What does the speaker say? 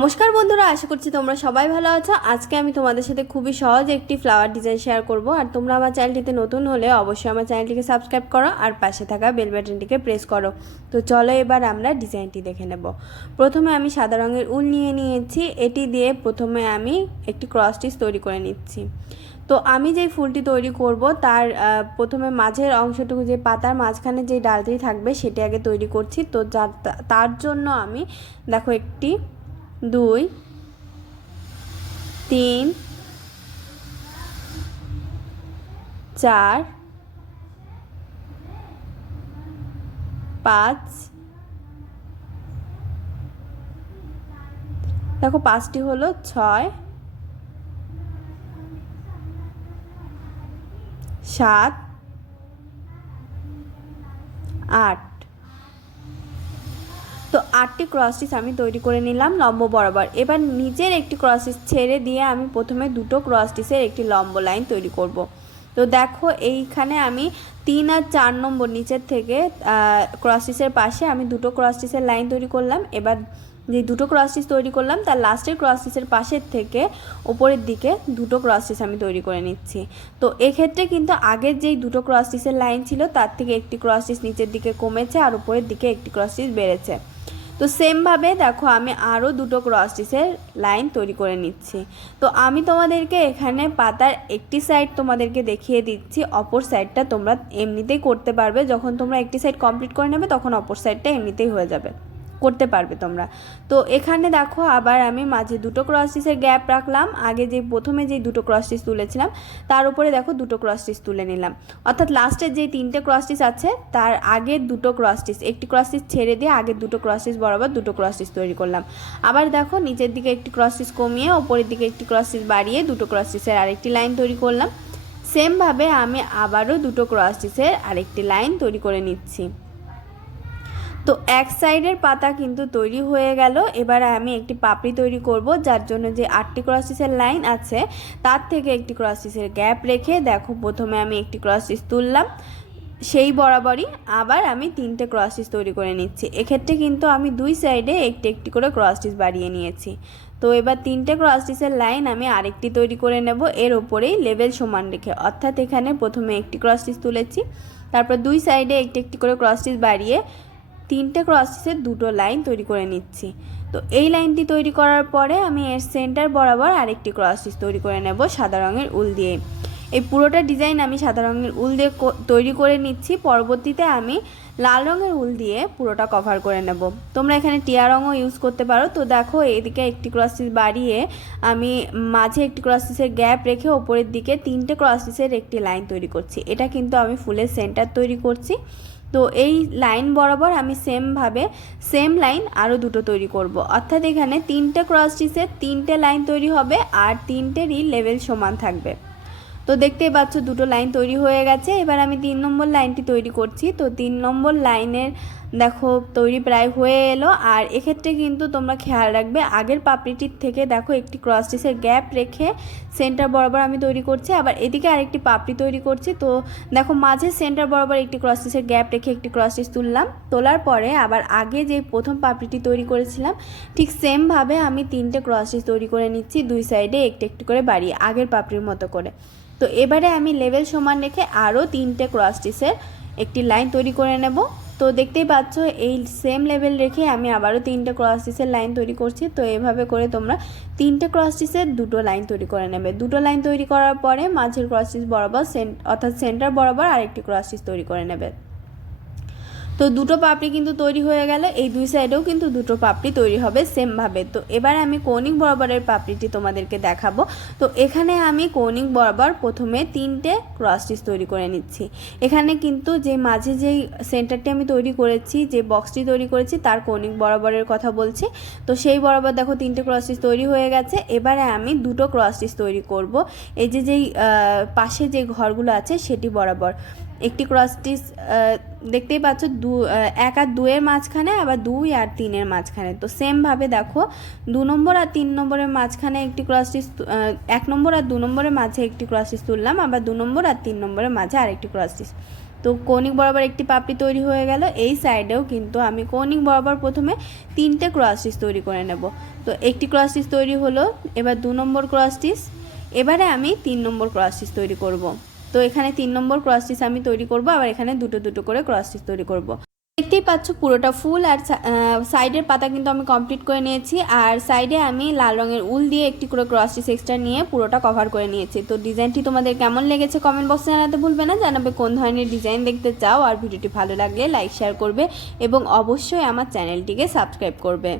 নমস্কার বন্ধুরা, আশা করছি তোমরা সবাই ভালো আছো। আজকে আমি তোমাদের সাথে খুবই সহজ একটি ফ্লাওয়ার ডিজাইন শেয়ার করব। আর তোমরা আমার চ্যানেলটিতে নতুন হলে অবশ্যই আমার চ্যানেলটিকে সাবস্ক্রাইব করো আর পাশে থাকা বেল বাটনটিকে প্রেস করো। তো চলো এবার আমরা ডিজাইনটি দেখে নেব। প্রথমে আমি সাদা রঙের উল নিয়ে নিয়েছি। এটি দিয়ে প্রথমে আমি একটি ক্রস স্টিচ তৈরি করে নিচ্ছি। তো আমি যেই ফুলটি তৈরি করব তার প্রথমে মাঝের অংশটুকু, যে পাতার মাঝখানে যে ডালটি থাকবে সেটি আগে তৈরি করছি। তো তার জন্য আমি দেখো 1 2 3 4 5 দেখো 5টি হলো, 6 7 8। তো 8টি ক্রস স্টিচ আমি তৈরি করে নিলাম লম্ব বরাবর। এবার নিচের একটি ক্রস স্টিচ ছেড়ে দিয়ে আমি প্রথমে দুটো ক্রস স্টিচের একটি লম্ব লাইন তৈরি করব। তো দেখো এইখানে আমি 3 আর 4 নম্বর নিচের থেকে ক্রস স্টিচের পাশে আমি দুটো ক্রস স্টিচের লাইন তৈরি করলাম। এবার যে দুটো ক্রস স্টিচ তৈরি করলাম তার লাস্টের ক্রস স্টিচের পাশের থেকে উপরের দিকে দুটো ক্রস স্টিচ আমি তৈরি করে নিচ্ছি। তো এক্ষেত্রে কিন্তু আগের যেই দুটো ক্রস স্টিচের লাইন ছিল তার থেকে একটি ক্রস স্টিচ নিচের দিকে কমেছে আর উপরের দিকে একটি ক্রস স্টিচ বেড়েছে। তো সেমভাবে দেখো আমি আরও দুটো ক্রস স্টিচের লাইন তৈরি করে নিচ্ছি। তো আমি তোমাদেরকে এখানে পাতার একটি সাইড তোমাদেরকে দেখিয়ে দিচ্ছি, অপর সাইডটা তোমরা এমনিতেই করতে পারবে। যখন তোমরা একটি সাইড কমপ্লিট করে নেবে তখন অপর সাইডটা এমনিতেই হয়ে যাবে, করতে পারবে তোমরা। তো এখানে দেখো আবার আমি মাঝে দুটো ক্রস স্টিচের গ্যাপ রাখলাম। আগে যে প্রথমে যে দুটো ক্রস স্টিচ তুলেছিলাম তার উপরে দেখো দুটো ক্রস স্টিচ তুলে নিলাম, অর্থাৎ লাস্টের যে 3টে ক্রস স্টিচ আছে তার আগের দুটো ক্রস স্টিচ, একটি ক্রস স্টিচ ছেড়ে দিয়ে আগের দুটো ক্রস স্টিচ বরাবর দুটো ক্রস স্টিচ তৈরি করলাম। আবার দেখো নিচের দিকে একটি ক্রস স্টিচ কমিয়ে ওপরের দিকে একটি ক্রস স্টিচ বাড়িয়ে দুটো ক্রস স্টিচের আরেকটি লাইন তৈরি করলাম। সেমভাবে আমি আবারও দুটো ক্রস স্টিচের আরেকটি লাইন তৈরি করে নিচ্ছি। তো এক সাইডের পাতা কিন্তু তৈরি হয়ে গেল। এবারে আমি একটি পাপড়ি তৈরি করব, যার জন্য যে 8টি ক্রস স্টিচের লাইন আছে তার থেকে একটি ক্রস স্টিচের গ্যাপ রেখে দেখো প্রথমে আমি একটি ক্রস স্টিচ তুললাম, সেই বরাবরই আবার আমি 3টে ক্রস স্টিচ তৈরি করে নিচ্ছি। এক্ষেত্রে কিন্তু আমি দুই সাইডে একটি একটি করে ক্রস স্টিচ বাড়িয়ে নিয়েছি। তো এবার 3টে ক্রস স্টিচের লাইন আমি আরেকটি তৈরি করে নেব এর ওপরেই লেভেল সমান রেখে, অর্থাৎ এখানে প্রথমে একটি ক্রস স্টিচ তুলেছি, তারপর দুই সাইডে একটি একটি করে ক্রস স্টিচ বাড়িয়ে 3টে ক্রস স্টিচের দুটো লাইন তৈরি করে নিচ্ছি। তো এই লাইনটি তৈরি করার পরে আমি এর সেন্টার বরাবর আরেকটি ক্রস স্টিচ তৈরি করে নেব সাদা রঙের উল দিয়ে। এই পুরোটা ডিজাইন আমি সাদা রঙের উল দিয়ে তৈরি করে নিচ্ছি। পরবর্তীতে আমি লাল রঙের উল দিয়ে পুরোটা কভার করে নেব। তোমরা এখানে টিয়া রঙও ইউজ করতে পারো। তো দেখো এদিকে একটি ক্রস স্টিচ বাড়িয়ে আমি মাঝে একটি ক্রস স্টিচের গ্যাপ রেখে ওপরের দিকে 3টে ক্রস স্টিচের একটি লাইন তৈরি করছি। এটা কিন্তু আমি ফুলের সেন্টার তৈরি করছি। তো এই লাইন বরাবর আমি সেমভাবে সেম লাইন আরও দুটো তৈরি করব, অর্থাৎ এখানে 3টে ক্রস স্টিচের 3টে লাইন তৈরি হবে আর 3টেরই লেভেল সমান থাকবে। তো দেখতেই পাচ্ছ দুটো লাইন তৈরি হয়ে গেছে। এবার আমি 3 নম্বর লাইনটি তৈরি করছি। তো 3 নম্বর লাইনের দেখো তৈরি প্রায় হয়ে এলো। আর এক্ষেত্রে কিন্তু তোমরা খেয়াল রাখবে আগের পাপড়িটির থেকে দেখো একটি ক্রস স্টিচের গ্যাপ রেখে সেন্টার বরাবর আমি তৈরি করছি, আবার এদিকে আরেকটি পাপড়ি তৈরি করছি। তো দেখো মাঝে সেন্টার বরাবর একটি ক্রস স্টিচের গ্যাপ রেখে একটি ক্রস স্টিচ তুললাম, তোলার পরে আবার আগে যে প্রথম পাপড়িটি তৈরি করেছিলাম ঠিক সেমভাবে আমি 3টে ক্রস স্টিচ তৈরি করে নিচ্ছি, দুই সাইডে একটু একটু করে বাড়িয়ে আগের পাপড়ির মতো করে। তো এবারে আমি লেভেল সমান রেখে আরও 3টে ক্রস স্টিচের একটি লাইন তৈরি করে নেব। তো দেখতেই পাচ্ছ এই সেম লেভেল রেখে আমি আবারও 3টে ক্রস স্টিচের লাইন তৈরি করছি। তো এভাবে করে তোমরা 3টে ক্রস স্টিচের দুটো লাইন তৈরি করে নেবে। দুটো লাইন তৈরি করার পরে মাঝের ক্রস স্টিচ বরাবর অর্থাৎ সেন্টার বরাবর আরেকটি ক্রস স্টিচ তৈরি করে নেবে। তো দুটো পাপড়ি কিন্তু তৈরি হয়ে গেল। এই দুই সাইডেও কিন্তু দুটো পাপড়ি তৈরি হবে সেমভাবে। তো এবার আমি কৌণিক বরাবরের পাপড়িটি তোমাদেরকে দেখাবো। তো এখানে আমি কৌণিক বরাবর প্রথমে 3টে ক্রস স্টিচ তৈরি করে নিচ্ছি। এখানে কিন্তু যে মাঝে যেই সেন্টারটি আমি তৈরি করেছি, যে বক্সটি তৈরি করেছি তার কৌণিক বরাবরের কথা বলছি। তো সেই বরাবর দেখো 3টে ক্রস স্টিচ তৈরি হয়ে গেছে। এবারে আমি দুটো ক্রস স্টিচ তৈরি করব এই যেই পাশে যে ঘরগুলো আছে সেটি বরাবর। একটি ক্রস স্টিচ দেখতেই পাচ্ছ 1 আর 2 এর মাঝখানে, আবার 2 আর 3 এর মাঝখানে। তো সেমভাবে দেখো 2 নম্বর আর 3 নম্বরের মাঝখানে একটি ক্রস স্টিচ, 1 নম্বর আর 2 নম্বরের মাঝে একটি ক্রস স্টিচ তুললাম, আবার 2 নম্বর আর 3 নম্বরের মাঝে আরেকটি ক্রস স্টিচ। তো কৌণিক বরাবর একটি পাপড়ি তৈরি হয়ে গেল। এই সাইডেও কিন্তু আমি কৌণিক বরাবর প্রথমে 3টে ক্রস স্টিচ তৈরি করে নেব। তো একটি ক্রস স্টিচ তৈরি হলো, এবার 2 নম্বর ক্রস স্টিচ, এবারে আমি 3 নম্বর ক্রস স্টিচ তৈরি করব। তো এখানে 3 নম্বর ক্রস স্টিচ আমি তৈরি করব, আবার এখানে দুটো দুটো করে ক্রস স্টিচ তৈরি করব। দেখতেই পাচ্ছ পুরোটা ফুল আর সাইডের পাতা কিন্তু আমি কমপ্লিট করে নিয়েছি, আর সাইডে আমি লাল রঙের উল দিয়ে একটি করে ক্রস স্টিচ এক্সট্রা নিয়ে পুরোটা কভার করে নিয়েছি। তো ডিজাইনটি তোমাদের কেমন লেগেছে কমেন্ট বক্সে জানাতে ভুলবে না, জানাবে কোন ধরনের ডিজাইন দেখতে চাও, আর ভিডিওটি ভালো লাগলে লাইক শেয়ার করবে এবং অবশ্যই আমার চ্যানেলটিকে সাবস্ক্রাইব করবে।